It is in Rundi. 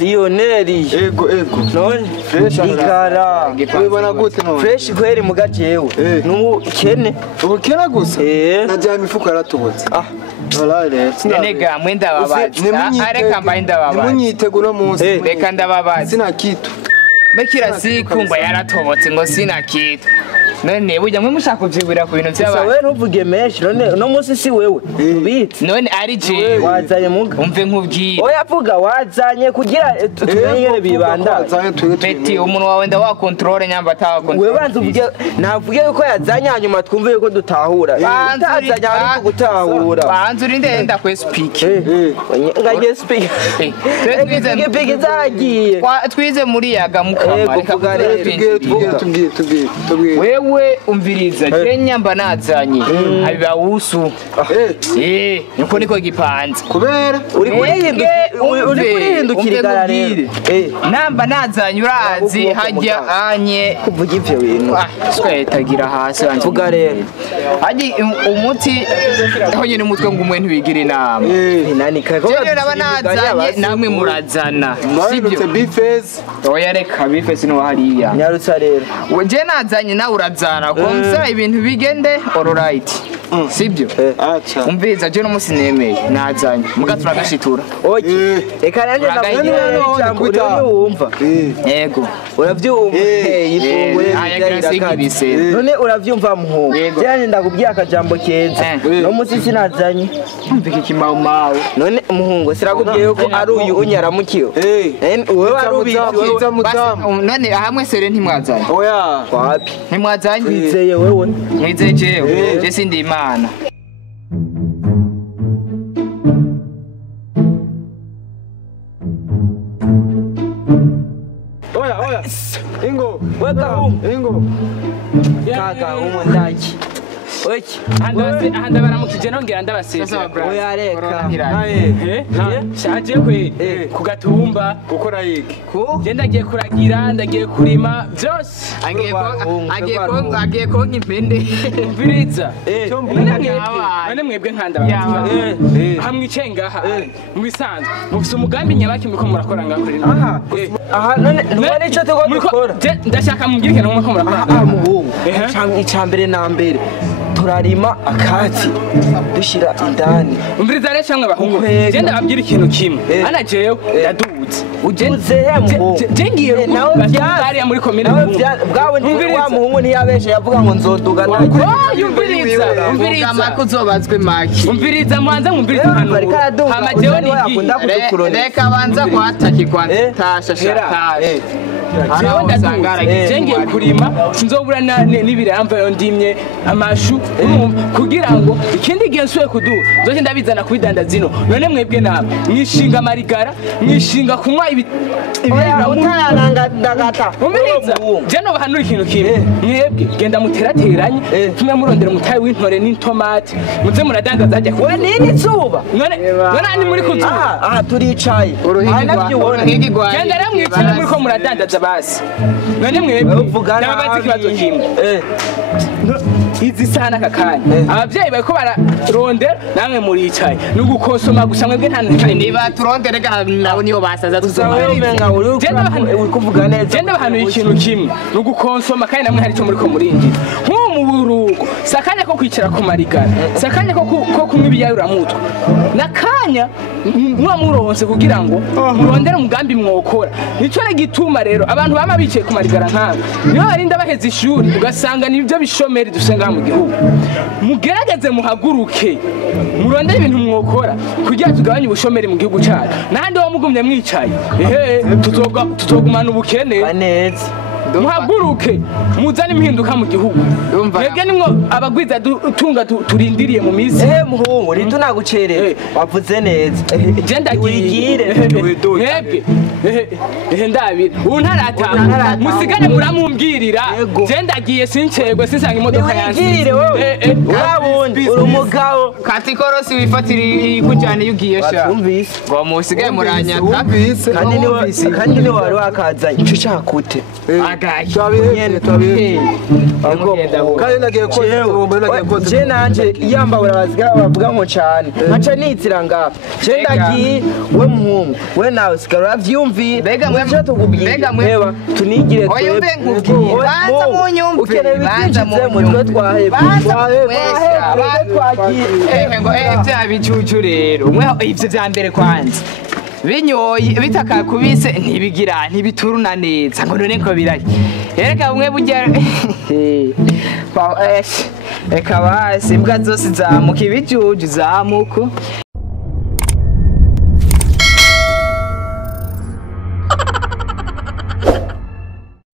Lioneri ego none fresh ikara wibona gute none fresh kweri mugajewe n'ubukene ubukena gusa najya imifuko yaratubutse Nega mwenda babaza areka mbaye ndababaza nimunyitegura munsi reka ndababaza sina kitu Bekira siku ngo yaratobotse ngo sina kitu none burya mwe mushaka kuvyibura ku bintu by'abantu wewe ntuvuge menshi none no munsi si wewe ubitse none ari je wazanye muga umve nkubwira oya vuga wazanye kugira tumenye bibanda beti umuntu wawe nda wa control nyamba ta control wewe banza uvuge navuge yuko yazanye hanyuma twumve yuko dutahura utazanye ari gutahura banza urinde nda kwe speak ngaje speak twize zagiye twize muri yaga mukama reka tubwire wewe umviriza Kenya mba nazanye abiba usu niko niko gipanze kubera uri kurihindukira rero namba nazanye urazi hajya anye kuvuga ivyo bintu swetagira hasi vuga rero haji umuti aho nyene umutwe ngumwe ntibigira inama nani kako raba nazanye namwe murazana sibyo bifes oya reka bifes no hariya nyarutsa rero je nazanye na urazana komsa ibintu bigende all right sibyo acha umviza je no musi nemeye nazanye mugatura gashitura oke reka nanje ndakubwira wumva yego uravyumva yifunguye none uravyumva muhungu je ndakubwira akajambo keza no musi sinazanye umvike kimaumawe none muhungu sirakubwiye yuko ari uyu unyaramukiyo wewe arubiza mutamu none hamwe sere ntimwazanye oya wapi ntimwazanye kwizeye wewe mwizeye jewe je sindi imana oya ingo weka ingo kaka umundaki oki ahanda baramukije nongera ndabasezera oya reka shaje kwe kugatumba gukora yiki je ndagiye kuragira ndagiye kurima byose agiye ko nk'impende umviriza none mwebwe nkanda hamwe icengaha mwisanzwe mufise umugambi nyabaki muko murakora ngakuri aha none none ico tegokora ndashaka mubwirike no muko murakora muhungu icambere na mbere turarima akati dushira indani umviriza rero shamwe bahungu je ndababwira ikintu kimwe ana jewe ndaduze ujenze he muhungu je ngiye nawe byari muri komine bwawe ndi wa muhungu ntiyabeshe yavuga ngo nzoduga ntaje umviriza amako zobazwe maki umviriza mwanza mwumviriza hano hama jewe nigiye reka banza kwataki kwantasha shataje jewe ndasangara ngiye kurima sinzobura n'ibiramva yo ndimye amashu kugira ngo ikindi gihe nsuye kudu zoje ndabizana kubidanda zino none mwebwe nawe mwishinga amarigara mwishinga kunywa utaranga ndagata umiriza je no bahanura ikintu kimwe mwebwe genda muterateranye tumwe murondera umutayi w'intore n'intomate muze muradandaza ajya we nini zuba none ani muri kuzuba aha turicaye uruhigi rwa genda ramwicara muri ko muradandaza basi none mwebwe ndababaza ikibazo kimwe izi sana kakanya abavyeyi bariko bararondera namwe muricaye n'ugukonsoma gusa mwebwe nta niba turondere nabo niyo basaza kuvuga neza genda bahanuye ikintu kimwe n'ugukonsoma kandi namwe hari cyo muri ko murinjira nk'uwo mu burugo sakanya ko kwicara ku marigara sakanya ko kumwe ibiyayura mutwe nakanya mwa muronse kugira ngo murondere umugambi mwokora nico gituma rero abantu bama bicaye ku marigara nkanga niyo barinda baheza ishuri ugasanga nibyo bishomeri dusenga mu gihugu mugerageze muhaguruke murondere ibintu mwokora kugira tugabanye ubushomeri mu gihugu cyacu nandi wo mugumye mwicaye tuzogumana ubukene neza muhaguruke muzane impinduka mu gihugu mwebwe nimwo abagwiza tunga turindiriye mu mizi muhungu rito nagucerere wavuze neza je ndagiye mwebwe ndabira ubu ntarataha musigane muramumbwirira je ndagiye sincegwe sinsanga imodoka yansize urabundi uri umugabo kati korosi wifatira ikujyana iyo ugiye sha ngo musigaye muranyata kandi ni wari wakazanye ico cakute agaye twabire kandi nagiye ko je nanje yambabura baziga bavuga ngo cyane nkaca nitira ngaho je ndagiye we muhungu we nawe sigara vyumvi bega mwe tugubwira beba tunigire twebwe banza munyumve banza munyumve twahebwe ngo bya bicucu rero mwe ivyo vya mbere kwanza binyoye bitakakubise ntibigira ntibituruna neza ngo none ko birayi ereka bumwe burya eka basi imbwa zose zamuka ibijuju zamuko